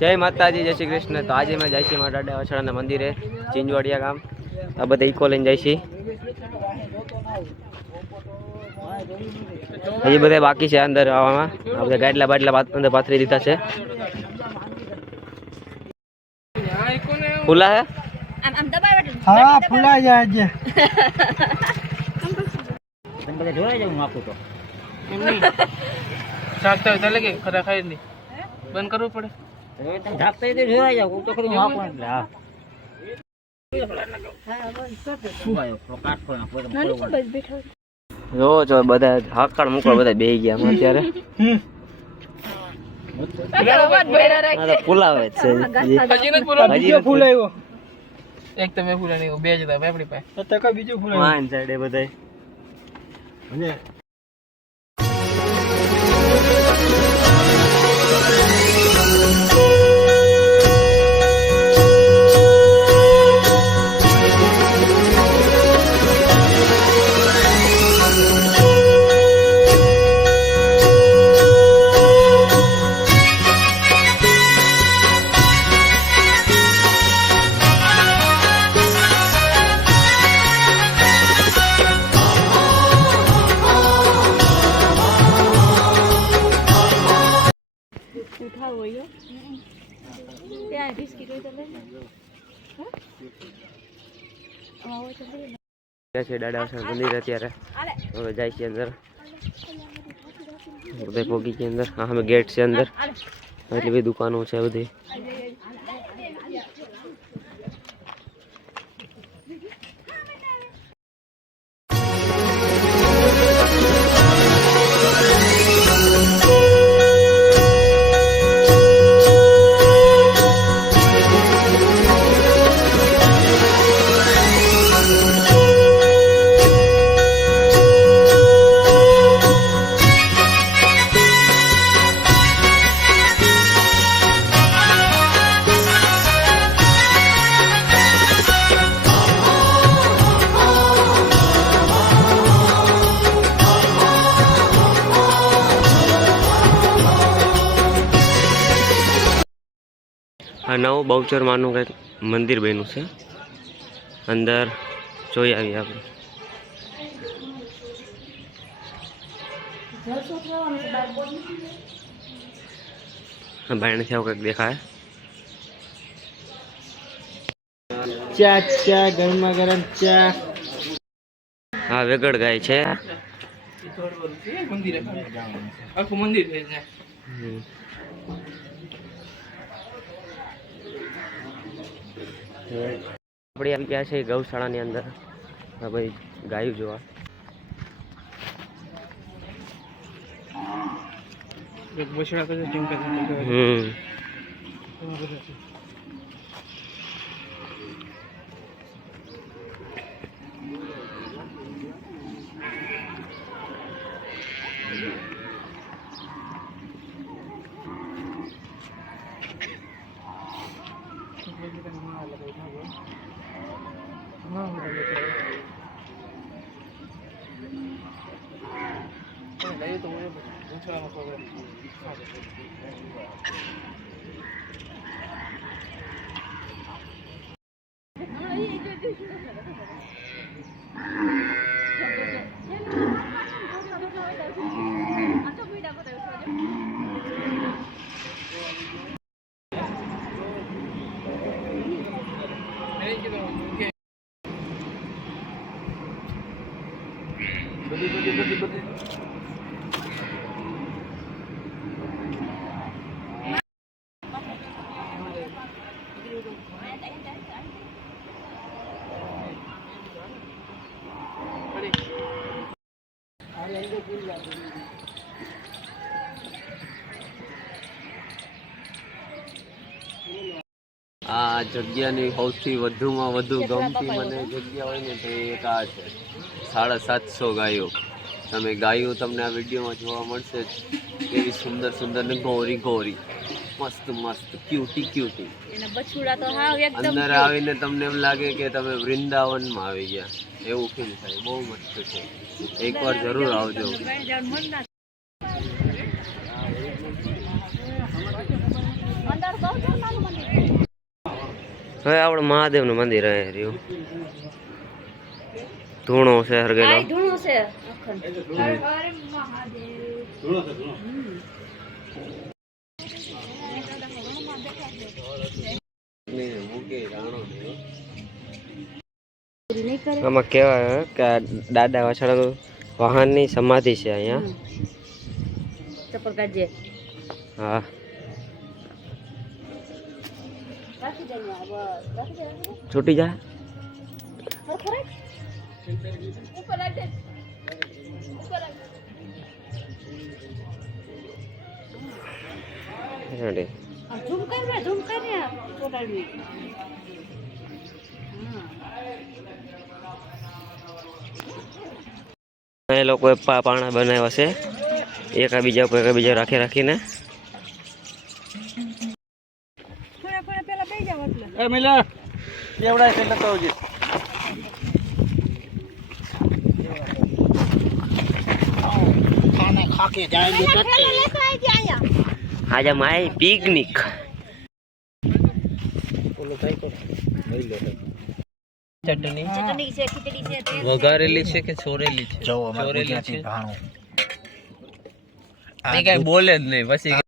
જય માતાજી, જય શ્રી કૃષ્ણ। તો આજે મેં જાય છે મારા દાદા વાછડાના મંદિરે, ચિંજવાડિયા ગામ। આ બધા ઇકો લઈને જાય છે, હજી બધા બાકી છે અંદર આવવામાં। આ બધા ગાડલા બાટલા અંદર પાથરી દીધા છે। ફૂલા હે હા ફૂલા જાય છે। તમે બધા જોઈ જાવ, હું આપું તો શાકતા ચાલે કે ખરા ખાઈ નહીં બંધ કરવું પડે। તમે ઢાકતા તો જોઈ જાવ, હું તો ખરી હું આપું એટલે હા જો જો બધા હાકડ મુકડ બધા બેહી ગયા અત્યારે। ફૂલાવે છે બીજો ફૂલ આવ્યો, એક તમે ફૂલા નહીં, બે જ હતા આપણી પાસે। તકા બીજો ફૂલ આવ્યો વાન સાઈડે બધાય। અને દાદા વાસણ મંદિર અત્યારે હવે જાય છે અંદર, બધા પોગી છે અંદર। હા અમે ગેટ છે અંદર, એટલી બધી દુકાનો છે બધી। આ નવું બહુચર માનું કંઈક મંદિર બન્યું છે, અંદર જોઈ આવીએ આપણે। બાયણથી આવું કંઈક દેખાય। ચા ચા ગરમા ગરમ ચા। હા વેગડ ગાય છે। મંદિર આખું મંદિર છે ને। આપણે આવી ગયા છે ગૌશાળાની અંદર, હા ભાઈ ગાયું જોવા। એક બછડા તો ચમકે આ જગ્યાની સૌથી વધુમાં વધુ ગમતી મને જગ્યા હોય ને તો એક આ છે, 750 ગાયો। તમે ગાયો તમને આ વિડીયોમાં જોવા મળશે જ, એવી સુંદર સુંદર ને ગોરી ગોરી મસ્ત મસ્ત ક્યુટી ક્યુટી। અંદર આવીને તમને એમ લાગે કે તમે વૃંદાવનમાં આવી ગયા, એવું ફીલ થાય। બહુ મસ્ત છે, એકવાર જરૂર આવજો। અંદર બહુ હવે આપણે મહાદેવનું મંદિર રહે રહ્યું. ધૂણો છે હરગેલો. ધૂણો છે આમાં કહેવાય કે આ દાદા વાછડાનું વાહનની સમાધિ છે અહીંયા. ચપ્પલ કાઢજે. હા છૂટી જા. ઝૂમ કર ને ચોટાડવી. એ લોકોએ પાણા બનાવ્યા છે એકાબીજા ઉપર એકાબીજા રાખીને. એ મિલા એવડા છે લતો આવજે. ખાને ખાકે જાયેંગે આજે માય પિકનિક. ચટણી છે, ખીચડી છે, તેલ છે. વઘારેલી છે કે છોરેલી છે? જો અમાર ચોરેલી ગુજરાતી છે. ભાણું એ કઈ બોલે જ નહીં પછી